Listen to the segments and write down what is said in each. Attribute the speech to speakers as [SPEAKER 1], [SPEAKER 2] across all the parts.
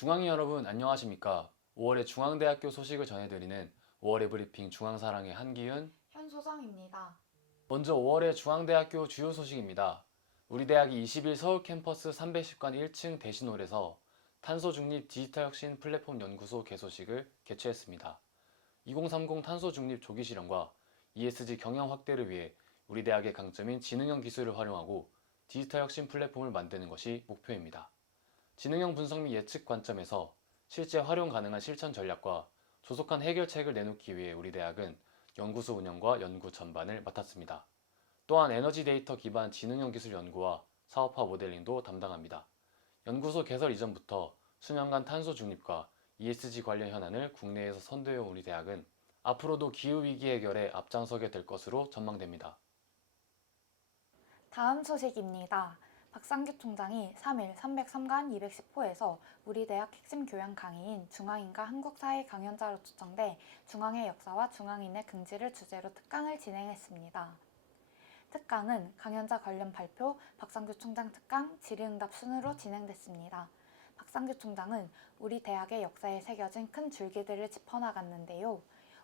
[SPEAKER 1] 중앙인 여러분 안녕하십니까? 5월의 중앙대학교 소식을 전해드리는 5월의 브리핑 중앙사랑의 한기윤
[SPEAKER 2] 현소정입니다.
[SPEAKER 1] 먼저 5월의 중앙대학교 주요 소식입니다. 우리 대학이 20일 서울 캠퍼스 310관 1층 대신홀에서 탄소 중립 디지털 혁신 플랫폼 연구소 개소식을 개최했습니다. 2030 탄소 중립 조기 실현과 ESG 경영 확대를 위해 우리 대학의 강점인 지능형 기술을 활용하고 디지털 혁신 플랫폼을 만드는 것이 목표입니다. 지능형 분석 및 예측 관점에서 실제 활용 가능한 실천 전략과 조속한 해결책을 내놓기 위해 우리 대학은 연구소 운영과 연구 전반을 맡았습니다. 또한 에너지 데이터 기반 지능형 기술 연구와 사업화 모델링도 담당합니다. 연구소 개설 이전부터 수년간 탄소 중립과 ESG 관련 현안을 국내에서 선도해온 우리 대학은 앞으로도 기후위기 해결에 앞장서게 될 것으로 전망됩니다.
[SPEAKER 2] 다음 소식입니다. 박상규 총장이 3일 303간 210호에서 우리 대학 핵심 교양 강의인 중앙인과 한국사회 강연자로 초청돼 중앙의 역사와 중앙인의 긍지를 주제로 특강을 진행했습니다. 특강은 강연자 관련 발표, 박상규 총장 특강, 질의응답 순으로 진행됐습니다. 박상규 총장은 우리 대학의 역사에 새겨진 큰 줄기들을 짚어나갔는데요.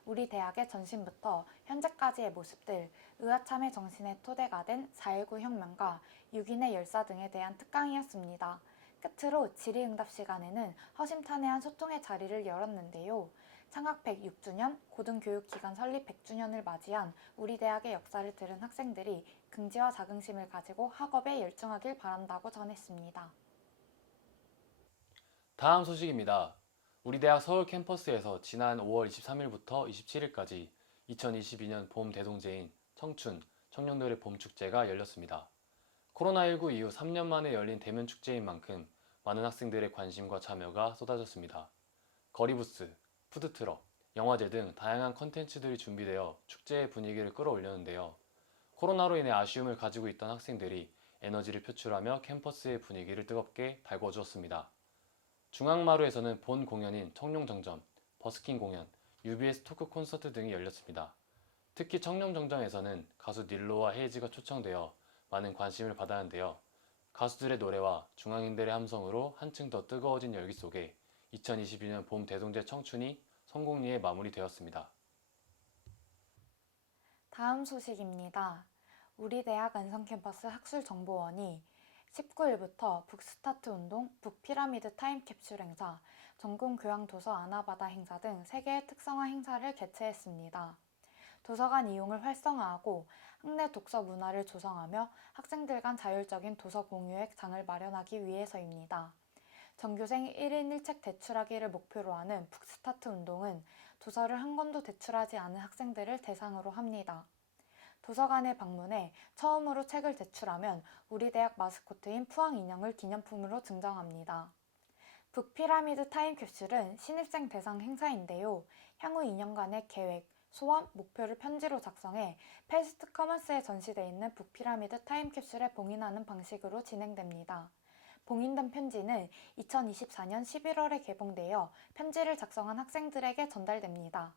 [SPEAKER 2] 우리 대학의 전신부터 현재까지의 모습들, 의아참의 정신의 토대가 된 4.19 혁명과 6인의 열사 등에 대한 특강이었습니다. 끝으로 질의응답 시간에는 허심탄회한 소통의 자리를 열었는데요. 창학 106주년, 고등교육기관 설립 100주년을 맞이한 우리 대학의 역사를 들은 학생들이 긍지와 자긍심을 가지고 학업에 열중하길 바란다고 전했습니다.
[SPEAKER 1] 다음 소식입니다. 우리 대학 서울 캠퍼스에서 지난 5월 23일부터 27일까지 2022년 봄 대동제인 청춘 청년들의 봄 축제가 열렸습니다. 코로나19 이후 3년 만에 열린 대면 축제인 만큼 많은 학생들의 관심과 참여가 쏟아졌습니다. 거리부스, 푸드트럭, 영화제 등 다양한 컨텐츠들이 준비되어 축제의 분위기를 끌어올렸는데요. 코로나로 인해 아쉬움을 가지고 있던 학생들이 에너지를 표출하며 캠퍼스의 분위기를 뜨겁게 달궈주었습니다. 중앙마루에서는 본 공연인 청룡정점, 버스킹 공연, UBS 토크 콘서트 등이 열렸습니다. 특히 청룡정점에서는 가수 닐로와 헤이즈가 초청되어 많은 관심을 받았는데요. 가수들의 노래와 중앙인들의 함성으로 한층 더 뜨거워진 열기 속에 2022년 봄 대동제 청춘이 성공리에 마무리되었습니다.
[SPEAKER 2] 다음 소식입니다. 우리 대학 안성캠퍼스 학술정보원이 19일부터 북스타트 운동, 북피라미드 타임캡슐 행사, 전공교양도서 아나바다 행사 등 3개의 특성화 행사를 개최했습니다. 도서관 이용을 활성화하고 학내 독서 문화를 조성하며 학생들 간 자율적인 도서 공유의 장을 마련하기 위해서입니다. 전교생 1인 1책 대출하기를 목표로 하는 북스타트 운동은 도서를 한 권도 대출하지 않은 학생들을 대상으로 합니다. 도서관에 방문해 처음으로 책을 대출하면 우리 대학 마스코트인 푸항 인형을 기념품으로 증정합니다. 북피라미드 타임캡슐은 신입생 대상 행사인데요. 향후 2년간의 계획, 소원, 목표를 편지로 작성해 패스트 커먼스에 전시되어 있는 북피라미드 타임캡슐에 봉인하는 방식으로 진행됩니다. 봉인된 편지는 2024년 11월에 개봉되어 편지를 작성한 학생들에게 전달됩니다.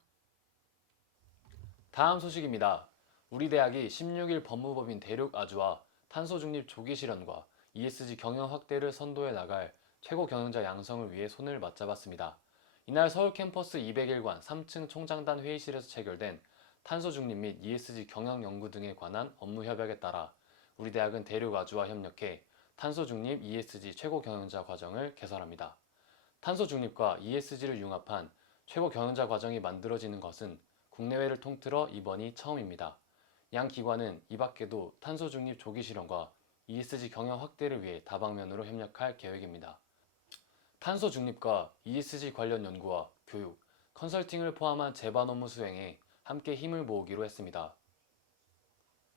[SPEAKER 1] 다음 소식입니다. 우리 대학이 16일 법무법인 대륙 아주와 탄소 중립 조기 실현과 ESG 경영 확대를 선도해 나갈 최고 경영자 양성을 위해 손을 맞잡았습니다. 이날 서울 캠퍼스 201관 3층 총장단 회의실에서 체결된 탄소 중립 및 ESG 경영 연구 등에 관한 업무 협약에 따라 우리 대학은 대륙 아주와 협력해 탄소 중립 ESG 최고 경영자 과정을 개설합니다. 탄소 중립과 ESG를 융합한 최고 경영자 과정이 만들어지는 것은 국내외를 통틀어 이번이 처음입니다. 양 기관은 이 밖에도 탄소 중립 조기 실현과 ESG 경영 확대를 위해 다방면으로 협력할 계획입니다. 탄소 중립과 ESG 관련 연구와 교육, 컨설팅을 포함한 제반 업무 수행에 함께 힘을 모으기로 했습니다.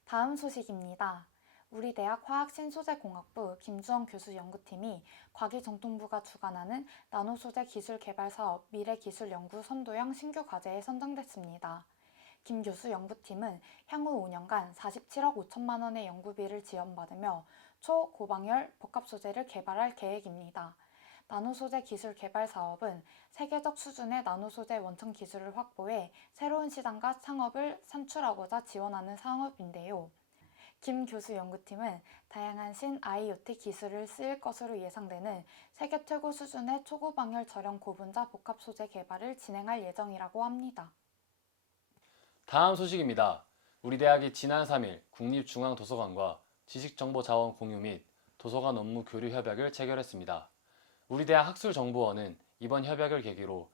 [SPEAKER 2] 다음 소식입니다. 우리 대학 화학신소재공학부 김주원 교수 연구팀이 과기정통부가 주관하는 나노소재 기술 개발 사업 미래기술연구 선도형 신규 과제에 선정됐습니다. 김 교수 연구팀은 향후 5년간 47억 5천만 원의 연구비를 지원받으며 초고방열 복합 소재를 개발할 계획입니다. 나노소재 기술 개발 사업은 세계적 수준의 나노소재 원천 기술을 확보해 새로운 시장과 창업을 산출하고자 지원하는 사업인데요. 김 교수 연구팀은 다양한 신 IoT 기술을 쓰일 것으로 예상되는 세계 최고 수준의 초고방열 저렴 고분자 복합 소재 개발을 진행할 예정이라고 합니다.
[SPEAKER 1] 다음 소식입니다. 우리 대학이 지난 3일 국립중앙도서관과 지식정보자원 공유 및 도서관 업무 교류 협약을 체결했습니다. 우리 대학 학술정보원은 이번 협약을 계기로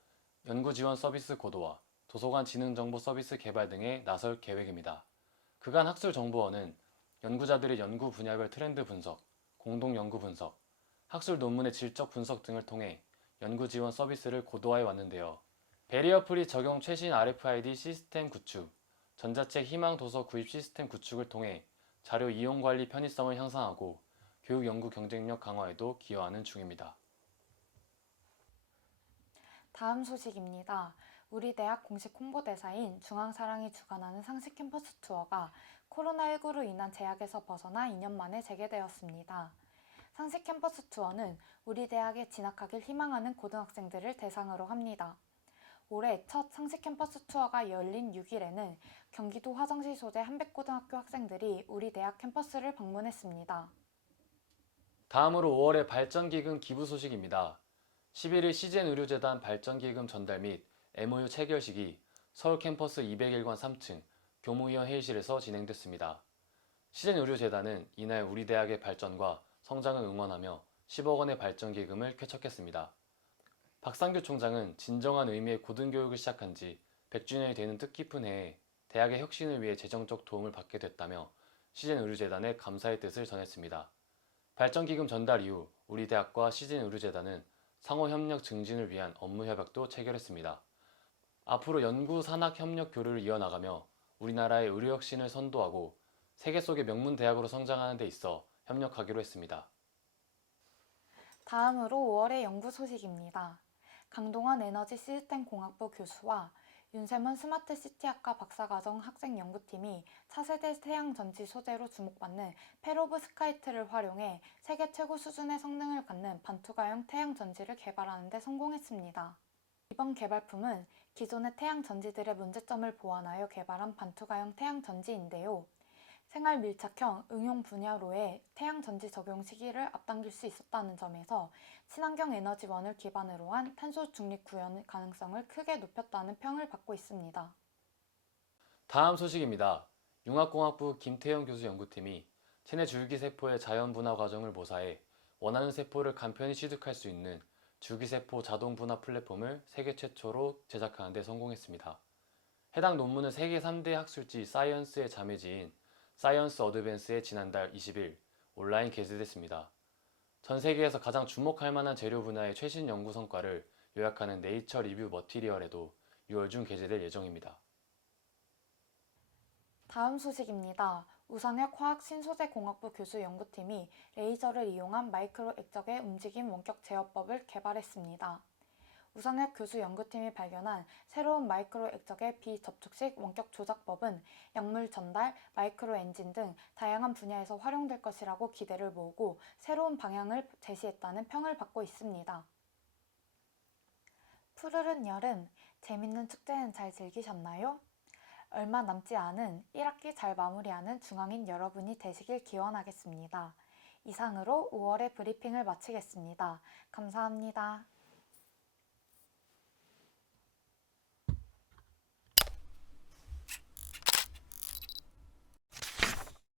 [SPEAKER 1] 연구지원 서비스 고도화, 도서관 지능정보 서비스 개발 등에 나설 계획입니다. 그간 학술정보원은 연구자들의 연구 분야별 트렌드 분석, 공동 연구 분석, 학술 논문의 질적 분석 등을 통해 연구 지원 서비스를 고도화해 왔는데요. 베리어 프리 적용 최신 RFID 시스템 구축, 전자책 희망 도서 구입 시스템 구축을 통해 자료 이용 관리 편의성을 향상하고 교육 연구 경쟁력 강화에도 기여하는 중입니다.
[SPEAKER 2] 다음 소식입니다. 우리 대학 공식 홍보대사인 중앙사랑이 주관하는 상식 캠퍼스 투어가 코로나19로 인한 제약에서 벗어나 2년 만에 재개되었습니다. 상식 캠퍼스 투어는 우리 대학에 진학하길 희망하는 고등학생들을 대상으로 합니다. 올해 첫 상식 캠퍼스 투어가 열린 6일에는 경기도 화정시 소재 한백고등학교 학생들이 우리 대학 캠퍼스를 방문했습니다.
[SPEAKER 1] 다음으로 5월의 발전기금 기부 소식입니다. 11일 시젠 의료재단 발전기금 전달 및 MOU 체결식이 서울 캠퍼스 201관 3층 교무위원 회의실에서 진행됐습니다. 시젠 의료재단은 이날 우리 대학의 발전과 성장을 응원하며 10억 원의 발전기금을 쾌척했습니다. 박상규 총장은 진정한 의미의 고등교육을 시작한 지 100주년이 되는 뜻깊은 해에 대학의 혁신을 위해 재정적 도움을 받게 됐다며 시젠 의료재단에 감사의 뜻을 전했습니다. 발전기금 전달 이후 우리 대학과 시즌 의료재단은 상호 협력 증진을 위한 업무 협약도 체결했습니다. 앞으로 연구 산학 협력 교류를 이어나가며 우리나라의 의료 혁신을 선도하고 세계 속의 명문 대학으로 성장하는 데 있어 협력하기로 했습니다.
[SPEAKER 2] 다음으로 5월의 연구 소식입니다. 강동원 에너지 시스템 공학부 교수와 윤세문 스마트 시티학과 박사과정 학생 연구팀이 차세대 태양 전지 소재로 주목받는 페로브 스카이트를 활용해 세계 최고 수준의 성능을 갖는 반투가형 태양 전지를 개발하는 데 성공했습니다. 이번 개발품은 기존의 태양 전지들의 문제점을 보완하여 개발한 반투가형 태양 전지인데요. 생활 밀착형 응용 분야로의 태양 전지 적용 시기를 앞당길 수 있었다는 점에서 친환경 에너지원을 기반으로 한 탄소 중립 구현 가능성을 크게 높였다는 평을 받고 있습니다.
[SPEAKER 1] 다음 소식입니다. 융합공학부 김태형 교수 연구팀이 체내 줄기세포의 자연 분화 과정을 모사해 원하는 세포를 간편히 취득할 수 있는 줄기세포 자동 분화 플랫폼을 세계 최초로 제작하는 데 성공했습니다. 해당 논문은 세계 3대 학술지 사이언스의 자매지인 사이언스 어드밴스에 지난달 20일 온라인 게재됐습니다. 전 세계에서 가장 주목할 만한 재료 분야의 최신 연구 성과를 요약하는 네이처 리뷰 머티리얼에도 6월 중 게재될 예정입니다.
[SPEAKER 2] 다음 소식입니다. 우상혁 화학신소재공학부 교수 연구팀이 레이저를 이용한 마이크로 액적의 움직임 원격 제어법을 개발했습니다. 우상혁 교수 연구팀이 발견한 새로운 마이크로 액적의 비접촉식 원격 조작법은 약물 전달, 마이크로 엔진 등 다양한 분야에서 활용될 것이라고 기대를 모으고 새로운 방향을 제시했다는 평을 받고 있습니다. 푸르른 여름, 재밌는 축제는 잘 즐기셨나요? 얼마 남지 않은 1학기 잘 마무리하는 중앙인 여러분이 되시길 기원하겠습니다. 이상으로 5월의 브리핑을 마치겠습니다. 감사합니다.